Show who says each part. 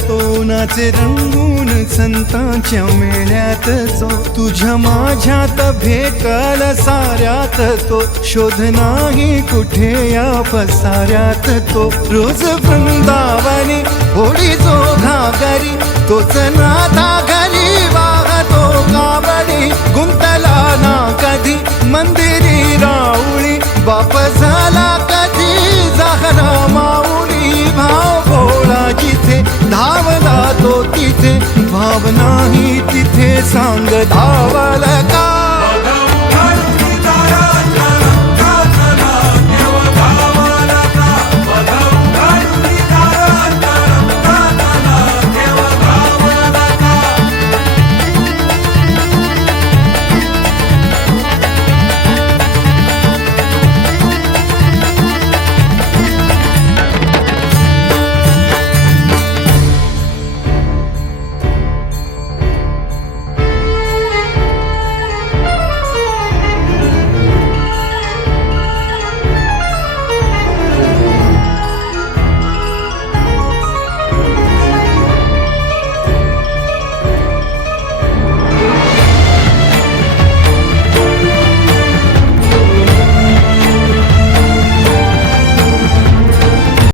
Speaker 1: तो नाचे रंगून संतांच्या मेळ्यात तो. तुझ्या माझ्यात भेटल साऱ्यात तो. शोध नाही कुठे या पसाऱ्यात तो. रोज वृंदावनी होडी जो घागरी तोच नाथा घरी वाहतो काबडी गुंतला ना कधी मंदिरी राऊळी बाप सांग धावल का?